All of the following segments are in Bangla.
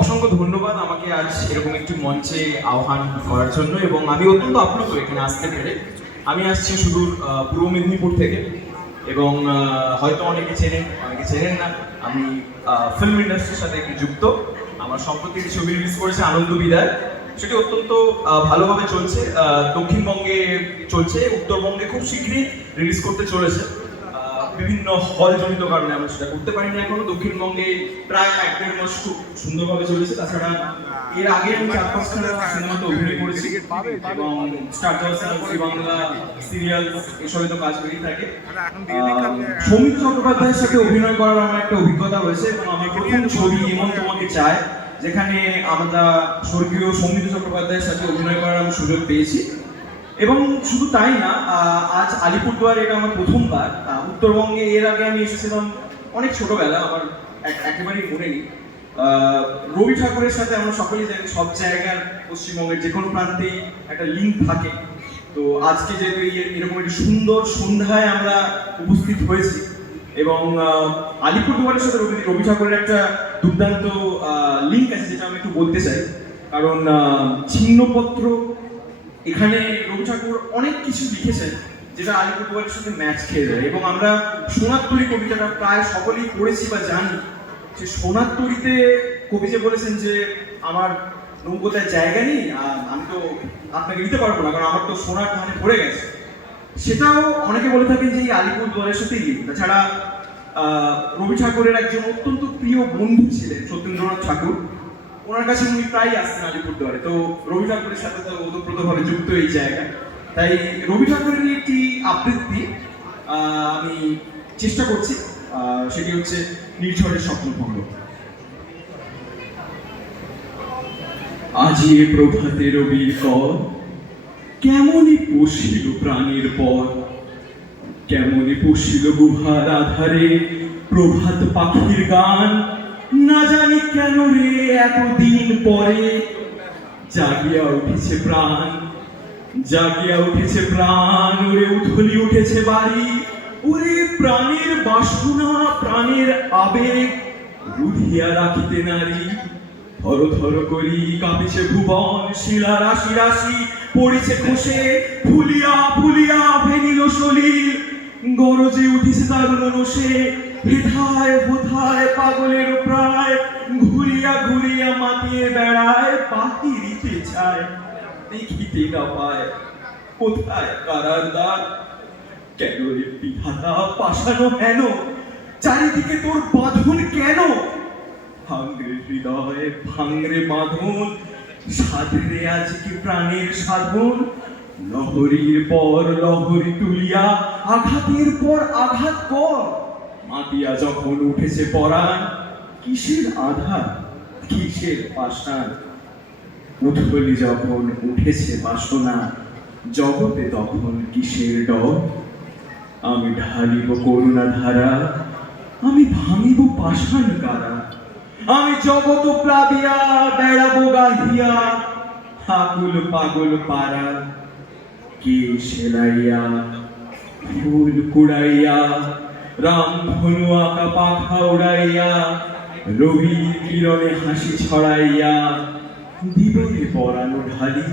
অসংখ্য ধন্যবাদ আমাকে আজ এরকম একটি মঞ্চে আহ্বান করার জন্য এবং আমি অত্যন্ত আপ্লুত এখানে আসতে পেরে। আমি আসছি সুদূর পূর্ব মেদিনীপুর থেকে এবং হয়তো অনেকে চেনেন অনেকে চেনেন না। আমি ফিল্ম ইন্ডাস্ট্রির সাথে যুক্ত। আমার সম্প্রতি একটি ছবি রিলিজ করেছে আনন্দ বিদায়। সেটি অত্যন্ত ভালোভাবে চলছে। দক্ষিণবঙ্গে চলছে, উত্তরবঙ্গে খুব শীঘ্রই রিলিজ করতে চলেছে। বিভিন্ন হল জনিত কারণে আমরা সেটা করতে পারিনি এখনও। দক্ষিণবঙ্গে প্রায় এক দেড় মাস খুব সুন্দরভাবে চলেছে। তাছাড়া এর আগে আমি চার পাঁচখানা সিনেমাতে অভিনয় করেছি। এবং স্টার জলসা বাংলা সিরিয়াল এসবে তো কাজ করেই থাকে। আহ, সৌমিত্র চট্টোপাধ্যায়ের সাথে অভিনয় করার আমার একটা অভিজ্ঞতা হয়েছে এবং আমার প্রথম ছবি এমন তোমাকে চায় যেখানে আমরা স্বর্গীয় সৌমিত্র চট্টোপাধ্যায়ের সাথে অভিনয় করার আমি সুযোগ পেয়েছি। এবং শুধু তাই না আজ আলিপুরদুয়ার এটা আমার প্রথমবার। উত্তরবঙ্গে এর আগে আমি এসেছিলাম অনেক ছোটবেলা, আমার এক- একেবারেই মনে নেই রবি ঠাকুরের সাথে আমরা সকলেই জানি সব জায়গার, পশ্চিমবঙ্গের যে কোনো প্রান্তেই একটা লিঙ্ক থাকে। তো আজকে যে এরকম একটি সুন্দর সন্ধ্যায় আমরা উপস্থিত হয়েছি, এবং আলিপুরদুয়ারের সাথে রবি রবি ঠাকুরের একটা দুর্দান্ত লিঙ্ক আছে যেটা আমি একটু বলতে চাই। কারণ ছিন্নপত্র এখানে রবি ঠাকুর অনেক কিছু লিখেছেন, যেটা আলিপুরদুয়ারের সাথে ম্যাচ খেয়ে যায়। এবং আমরা সোনার তরী কবিতাটা প্রায় সকলেই পড়েছি বা জানি। যে সোনার তরীতে কবি যে বলেছেন যে, আমার নৌকোতায় জায়গা নেই আমি তো আপনাকে দিতে পারব না, কারণ আমার তো সোনার ধানে পড়ে গেছে। সেটাও অনেকে বলে থাকেন যে এই আলিপুরদুয়ারের সাথেই লিঙ্ক তাছাড়া রবি ঠাকুরের একজন অত্যন্ত প্রিয় বন্ধু ছিলেন সত্যেন্দ্রনাথ ঠাকুর। ওনার কাছে উনি প্রায়ই আসতেন আলিপুরদুয়ারে। তো রবি ঠাকুরের সাথে তো ওতপ্রোতভাবে যুক্ত এই জায়গা তাই রবি ঠাকুরের একটি আবৃত্তি আমি চেষ্টা করছি সেটি হচ্ছে নির্ঝরের স্বপ্নভঙ্গ আজি এ প্রভাতে রবির কর কেমনই পশিল প্রাণের পর কেমনই পশিল গুহার আধারে প্রভাত পাখির গান না জানি কেন রে, এতদিন পরে জাগিয়া উঠেছে প্রাণ, জাগিয়া উঠেছে প্রাণ, ওরে উথলি উঠেছে বাড়ি, ওরে প্রাণের বাসনা, প্রাণের আবেগ রুধিয়া রাখিতে নারী থর থর করি কাঁপিছে ভুবন, শিলা রাশি রাশি পড়িছে খসে, ফুলিয়া ফুলিয়া ভেঙিল সলিল, গরজে উঠিছে দারুণ রসে হেথায় হোথায় পাগলের প্রায়, ঘুরিয়া ঘুরিয়া মাতিয়ে বেড়ায় পাখি রিতে চায়, দেখিতে না পায়। কোথায় কারার দ্বার? কেন রে বিধাতা পাশানো হেন? চারিদিকে তোর বাঁধন কেন? ভাঙরে হৃদয়, ভাঙরে বাঁধন, সাধরে আজকে প্রাণের সাধন। লহরীর পর লহরী তুলিয়া, আঘাতের পর আঘাত কর। মাতিয়া যখন উঠেছে পরাণ। কিসের আধার? কিসের পাষাণ? উঠবলি যখন উঠেছে বাসনা, জগতে তখন কিসের ডর? আমি ঢালিব করুণা ধারা, আমি ভাঙিব পাষাণ কারা? আমি জগত প্লাবিয়া, বেড়াবো গাহিয়া আকুল পাগল পাড়া। কে সেলাইয়া, ফুল কুড়াইয়া রাম ধনু আঁকা পাখা উড়াইয়া রবি কিরণে হাসি ছড়াইয়া দিবনে পরানো ঢালি।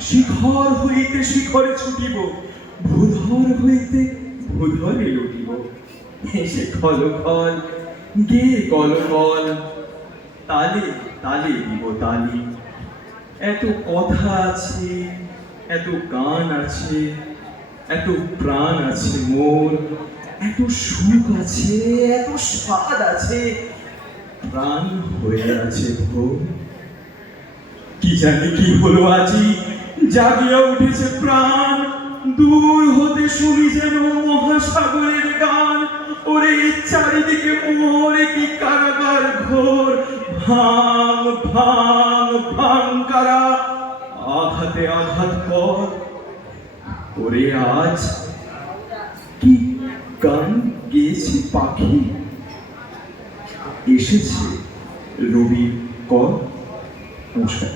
শিখর হইতে শিখরে ছুটিব, ভূধর হইতে ভূধরে লুটিব। এসে খল খল, গে কল কল, তালে তালে দিব তালি। এত কথা আছে, এত গান আছে, এত প্রাণ আছে মোর। এত সুখ আছে, এত স্বাদ আছে। প্রাণ হয়ে আছে ভোর কি জানি কি হলো আজি? জাগিয়া উঠেছে প্রাণ। দূর হতে শুনি যেন মহাসাগরের গান। ওরে চারিদিকে মোরে কি কারাগার ঘোর। ভাঙ ভাঙ ভাঙ কারা। আঘাতে আঘাত কর। ওরে আজ গান গেয়েছে পাখি। এসেছে রবি কর। নমস্কার।